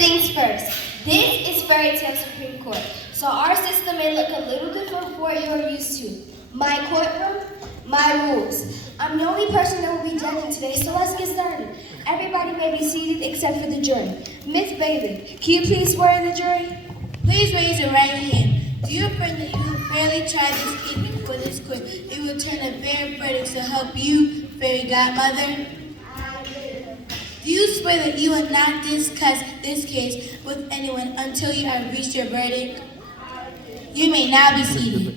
things first. This is Fairy Tale Supreme Court, so our system may look a little different from what you're used to. My courtroom, my rules. I'm the only person that will be judging today, so let's get started. Everybody may be seated except for the jury. Miss Bailey, can you please swear in the jury? Please raise your right hand. Do you affirm that you will fairly try this case before this court? You will turn a fair verdict to help you, fairy godmother? I do. Do you swear that you will not discuss this case with anyone until you have reached your verdict? You may now be seated.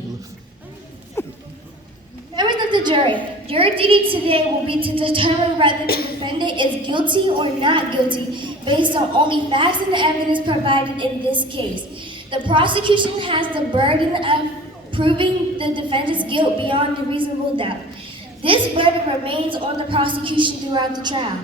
Members of the jury, your duty today will be to determine whether the defendant is guilty or not guilty based on only facts and evidence provided in this case. The prosecution has the burden of proving the defendant's guilt beyond a reasonable doubt. This burden remains on the prosecution throughout the trial.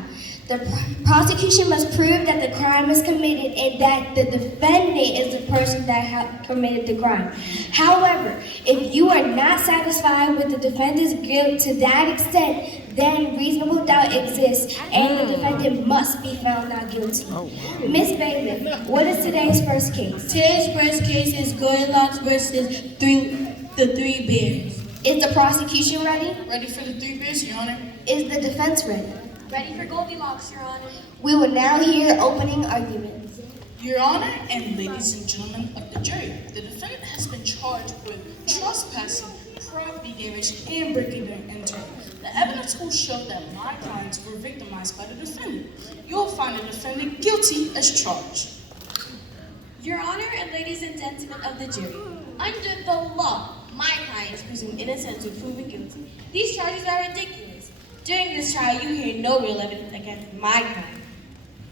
The prosecution must prove that the crime was committed and that the defendant is the person that committed the crime. However, if you are not satisfied with the defendant's guilt to that extent, then reasonable doubt exists and the defendant must be found not guilty. Miss Bailey, what is today's first case? Today's first case is Goldilocks versus the Three Bears. Is the prosecution ready? Ready for the Three Bears, Your Honor? Is the defense ready? Ready for Goldilocks, Your Honor. We will now hear opening arguments. Your Honor and ladies and gentlemen of the jury, the defendant has been charged with trespassing, property damage, and breaking and entering. The evidence will show that my clients were victimized by the defendant. You will find the defendant guilty as charged. Your Honor and ladies and gentlemen of the jury, under the law, my client is presumed innocent until proven guilty. These charges are ridiculous. During this trial, you hear no real evidence against my client.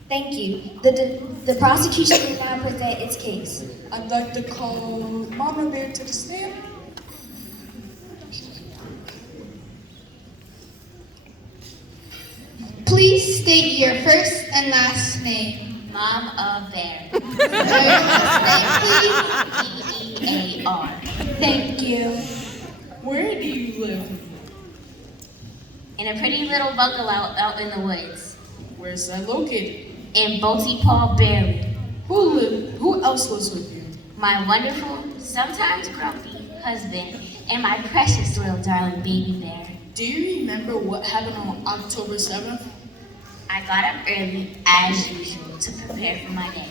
Thank you. The prosecution will now present its case. I'd like to call Mama Bear to the stand. Please state your first and last name. Mama Bear. Your last name, please. B-E-A-R. Thank you. Where do you live? In a pretty little bungalow out in the woods. Where's that located? In Boaty Paul Berry. Who else lives with you? My wonderful, sometimes grumpy husband and my precious little darling baby bear. Do you remember what happened on October 7th? I got up early, as usual, to prepare for my day.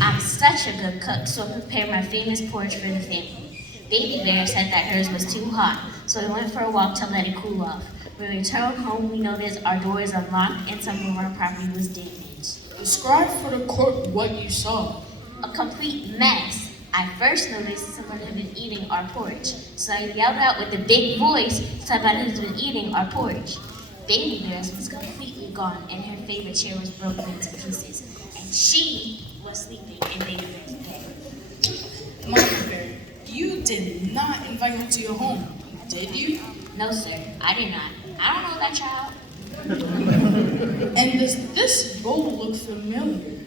I'm such a good cook, so I prepared my famous porridge for the family. Baby bear said that hers was too hot, so we went for a walk to let it cool off. When we returned home, we noticed our doors unlocked and some of our property was damaged. Describe for the court what you saw. A complete mess. I first noticed someone had been eating our porch, so I yelled out with a big voice, somebody has been eating our porch. Baby Bear's was completely gone and her favorite chair was broken into pieces, and she was sleeping in Baby Bear's bed. Mama Bear, you did not invite her to your home, did you? No, sir, I did not. I don't know that child. And does this bowl look familiar?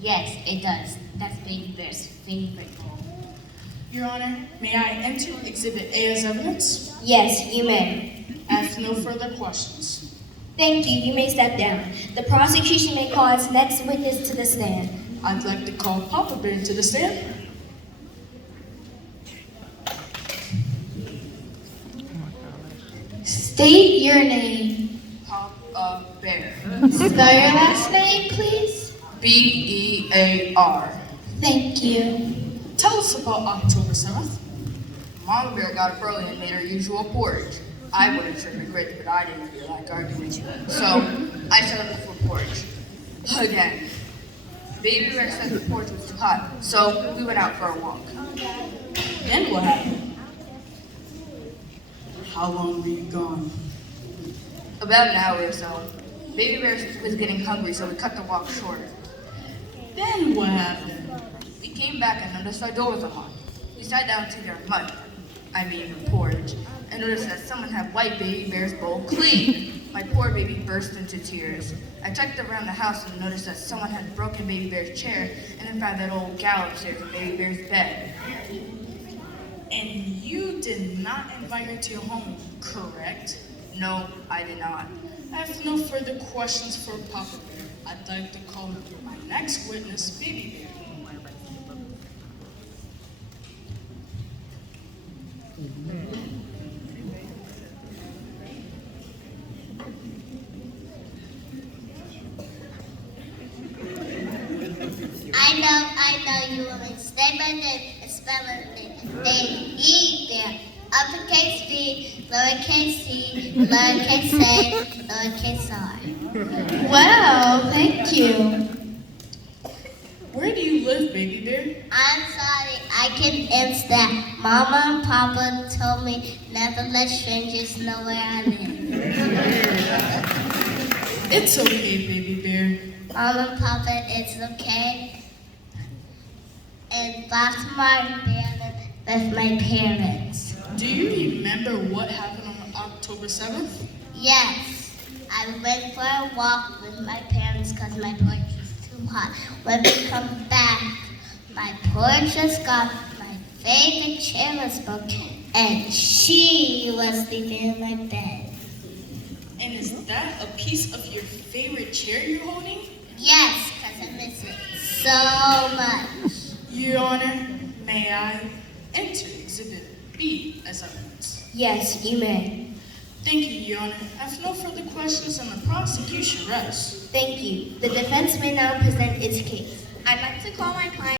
Yes, it does. That's Baby Bear's favorite bowl. Your Honor, may I enter Exhibit A as evidence? Yes, you may. I have no further questions. Thank you. You may step down. The prosecution may call its next witness to the stand. I'd like to call Papa Bear to the stand. State your name. Papa Bear. Spell your last name, please. B-E-A-R. Thank you. Tell us about October 7th. Mama Bear got up early and made her usual porridge. I would have sugar grits, but I didn't feel like arguing. So I set up the food porridge. Again. Baby Bear said the porridge was too hot, so we went out for a walk. Then what happened? How long were you gone? About an hour or so. Baby Bear was getting hungry, so we cut the walk short. Then what happened? We came back and noticed our door was unlocked. We sat down to their porridge, and noticed that someone had wiped Baby Bear's bowl clean. My poor baby burst into tears. I checked around the house and noticed that someone had broken Baby Bear's chair and then found that old gal upstairs in Baby Bear's bed. And you did not invite her to your home, correct? No, I did not. I have no further questions for Papa Bear. I'd like to call my next witness, Baby Bear. I know you will say my name and spell it Baby Bear. Uppercase B, lowercase c, lowercase a, lowercase r. Wow, thank you. Where do you live, Baby Bear? I'm sorry, I can answer that. Mama and Papa told me never let strangers know where I live. It's okay, Baby Bear. Mama and Papa, it's okay. In Baltimore, Maryland, with my parents. Do you remember what happened on October 7th? Yes, I went for a walk with my parents because my porch was too hot. When we come back, my porch was gone, my favorite chair was broken, and she was sleeping in my bed. And is that a piece of your favorite chair you're holding? Yes, because I miss it so much. Your Honor, may I enter Exhibit B as evidence? Yes, you may. Thank you, Your Honor. I have no further questions and the prosecution rests. Thank you. The defense may now present its case. I'd like to call my client.